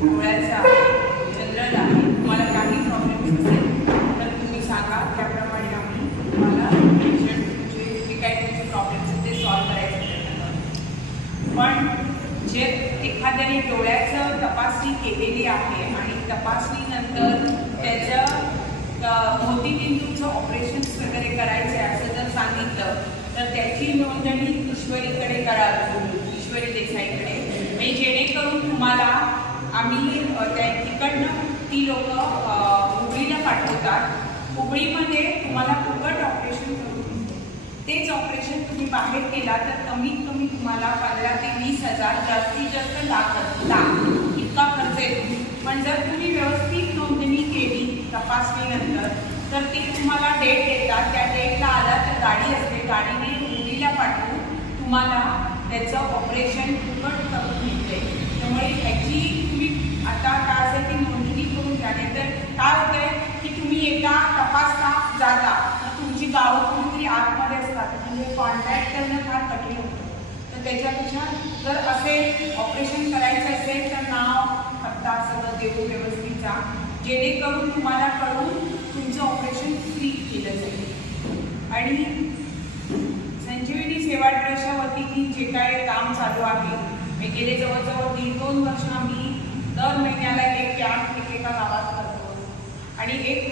डोळ्याचा general आहे तुम्हाला काही प्रॉब्लेम्स असेल तर तुम्ही सांगा. त्याप्रमाणे आम्ही तुम्हाला पेशंट तुमचे जे काही तुमचे प्रॉब्लेम्स आहेत ते सॉल्व्ह करायचा प्रयत्न पण जे एखाद्याने डोळ्याचं तपासणी केलेली आहे आणि तपासणीनंतर त्याचं मोतीबिंदूचं ऑपरेशन्स वगैरे करायचे असं जर सांगितलं तर त्याची नोंदणी ईश्वरीकडे करावी ईश्वरी देसाईकडे. म्हणजे जेणेकरून तुम्हाला आम्ही त्या तिकडनं ती लोक हुबळीला पाठवतात. हुबळीमध्ये तुम्हाला फुकट ऑपरेशन करून तेच ऑपरेशन तुम्ही बाहेर केला तर कमीत कमी तुम्हाला पंधरा ते वीस हजार जास्तीत जास्त लाख लाख इतका खर्च येतो. पण जर तुम्ही व्यवस्थित नोंदणी केली तपासणीनंतर तर ते तुम्हाला डेट देतात. त्या डेटला आला तर गाडी असते. गाडीने हुबळीला पाठवून तुम्हाला त्याचं ऑपरेशन फुकट करून मिळते त्यामुळे ह्याची तुम्ही आता काय असेल ती नोंदणी करून घ्या नाहीतर काय होतंय की तुम्ही एका तपासता जाता. तर तुमची गावं कुठेतरी आतमध्ये असतात. म्हणजे कॉन्टॅक्ट करणं फार कठीण होतं. तर त्याच्यापेक्षा जर असेल ऑपरेशन करायचं असेल तर नाव पत्ता सगळं देऊ व्यवस्थित जा. जेणेकरून तुम्हाला कळून तुमचं ऑपरेशन फ्री केलं जाईल. आणि संजीवनी सेवा ट्रस्टच्या वतीने जे काय काम चालू आहे हे गेले जवळजवळ दीड दोन वर्ष आम्ही दर महिन्याला एक कॅम्प एकेका गावात करतो. आणि एक